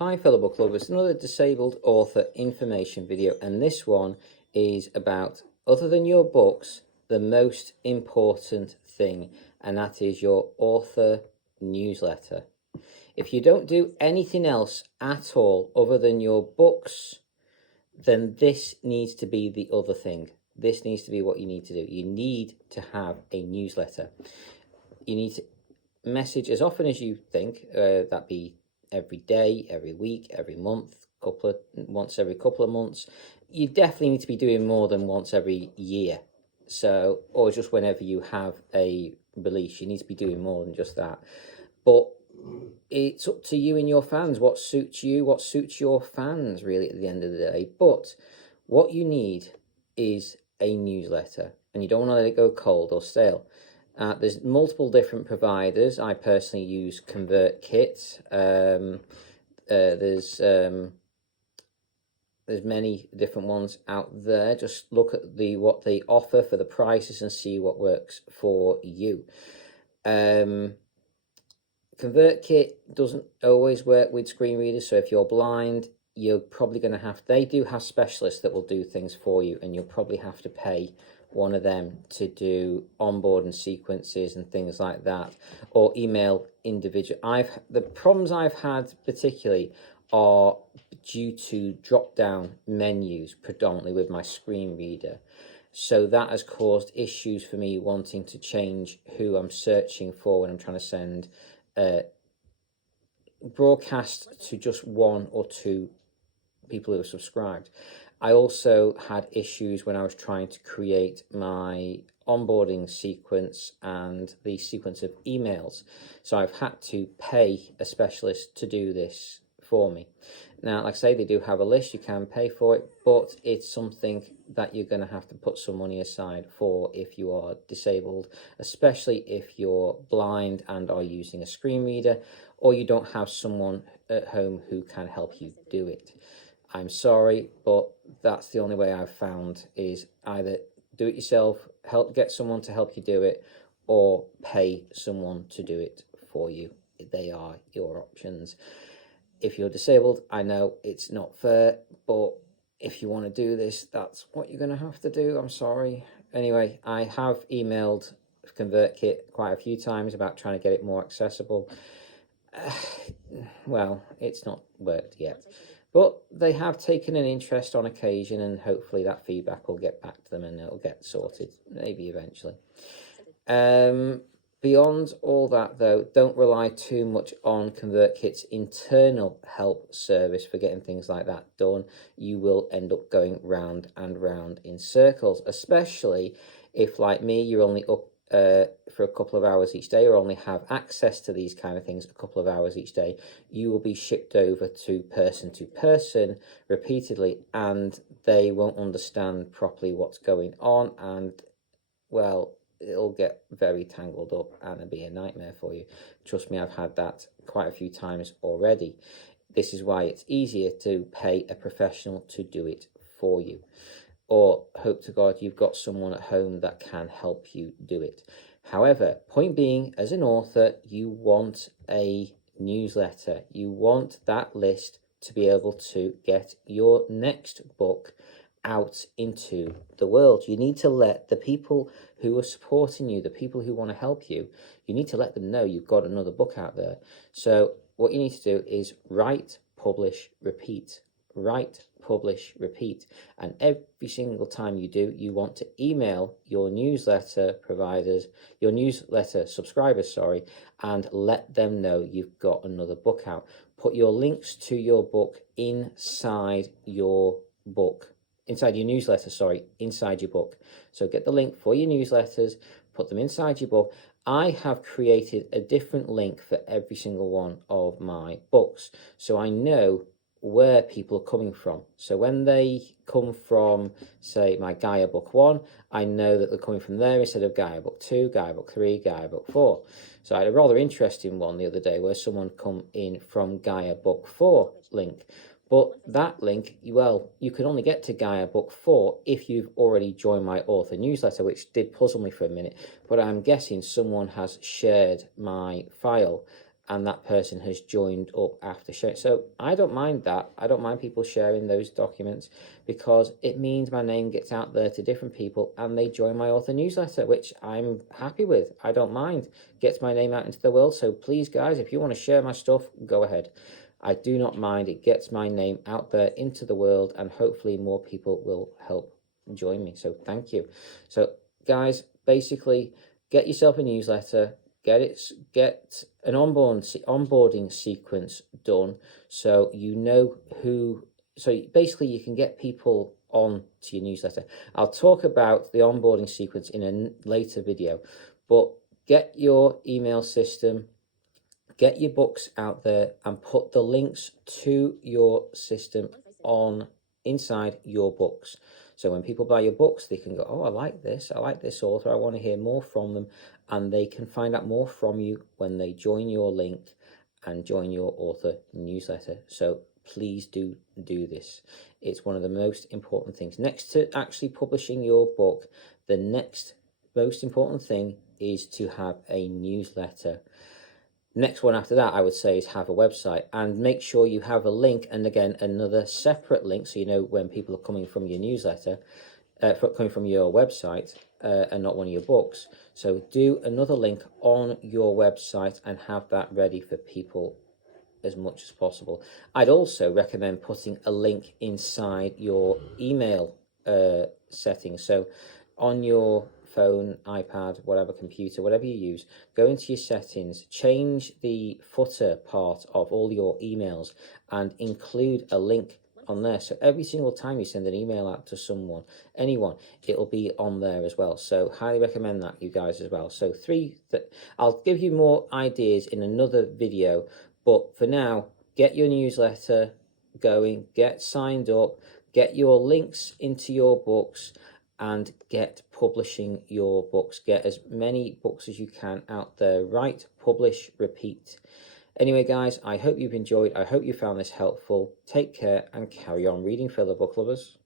Hi fellow book lovers, another disabled author information video, and this one is about, other than your books, the most important thing, and that is your author newsletter. If you don't do anything else at all other than your books, then this needs to be the other thing. This needs to be what you need to do. You need to have a newsletter. You need to message as often as you think, that be every day, every week, every month, once every couple of months. You definitely need to be doing more than once every year. So, or just whenever you have a release, you need to be doing more than just that. But it's up to you and your fans, what suits you, what suits your fans, really, at the end of the day. But what you need is a newsletter, and you don't want to let it go cold or stale. There's multiple different providers. I personally use ConvertKit. There's many different ones out there. Just look at what they offer for the prices and see what works for you. ConvertKit doesn't always work with screen readers, so if you're blind, you're probably going to have, they do have specialists that will do things for you, and you'll probably have to pay one of them to do onboarding sequences and things like that, or email individual. The problems I've had particularly are due to drop down menus, predominantly with my screen reader. So that has caused issues for me wanting to change who I'm searching for when I'm trying to send broadcast to just one or two people who are subscribed. I also had issues when I was trying to create my onboarding sequence and the sequence of emails. So I've had to pay a specialist to do this for me. Now, like I say, they do have a list, you can pay for it, but it's something that you're going to have to put some money aside for if you are disabled, especially if you're blind and are using a screen reader, or you don't have someone at home who can help you do it. I'm sorry, but that's the only way I've found, is either do it yourself, get someone to help you do it, or pay someone to do it for you. They are your options. If you're disabled, I know it's not fair, but if you want to do this, that's what you're going to have to do. I'm sorry. Anyway, I have emailed ConvertKit quite a few times about trying to get it more accessible. Well, it's not worked yet, but they have taken an interest on occasion, and hopefully that feedback will get back to them and it'll get sorted, maybe eventually. Beyond all that, though, don't rely too much on ConvertKit's internal help service for getting things like that done. You will end up going round and round in circles, especially if, like me, you're only up for a couple of hours each day, or only have access to these kind of things a couple of hours each day. You will be shipped over to person repeatedly, and they won't understand properly what's going on, and, well, it'll get very tangled up and it'll be a nightmare for you. Trust me, I've had that quite a few times already. This is why it's easier to pay a professional to do it for you, or hope to God you've got someone at home that can help you do it. However, point being, as an author, you want a newsletter. You want that list to be able to get your next book out into the world. You need to let the people who are supporting you, the people who want to help you, you need to let them know you've got another book out there. So what you need to do is write, publish, repeat. Write, publish, repeat. And every single time you do, you want to email your newsletter providers, your newsletter subscribers, sorry, and let them know you've got another book out. Put your links to your book inside your book. Inside your newsletter, sorry, inside your book. So get the link for your newsletters, put them inside your book. I have created a different link for every single one of my books, so I know where people are coming from. So when they come from, say, my Gaia book 1, I know that they're coming from there instead of Gaia book 2, Gaia book 3, Gaia book 4. So I had a rather interesting one the other day where someone come in from Gaia book 4 link. But that link, well, you can only get to Gaia book 4 if you've already joined my author newsletter, which did puzzle me for a minute. But I'm guessing someone has shared my file and that person has joined up after sharing. So I don't mind that. I don't mind people sharing those documents, because it means my name gets out there to different people and they join my author newsletter, which I'm happy with. I don't mind. Gets my name out into the world. So please, guys, if you want to share my stuff, go ahead. I do not mind. It gets my name out there into the world, and hopefully more people will help join me. So thank you. So guys, basically, get yourself a newsletter. Get an onboarding sequence done, so you know who. So basically, you can get people on to your newsletter. I'll talk about the onboarding sequence in a later video, but get your email system, get your books out there, and put the links to your system on inside your books. So when people buy your books, they can go, oh, I like this author, I want to hear more from them, and they can find out more from you when they join your link and join your author newsletter. So please do this. It's one of the most important things. Next to actually publishing your book, the next most important thing is to have a newsletter. Next one after that, I would say, is have a website, and make sure you have a link, and again, another separate link, so you know when people are coming from your newsletter, coming from your website, and not one of your books. So do another link on your website and have that ready for people as much as possible. I'd also recommend putting a link inside your email settings. So on your phone, iPad, whatever, computer, whatever you use, go into your settings, change the footer part of all your emails and include a link on there. So every single time you send an email out to someone, anyone, it'll be on there as well. So highly recommend that, you guys, as well. So I'll give you more ideas in another video, but for now, get your newsletter going, get signed up, get your links into your books, and get publishing your books. Get as many books as you can out there. Write, publish, repeat. Anyway, guys, I hope you've enjoyed. I hope you found this helpful. Take care and carry on reading, fellow book lovers.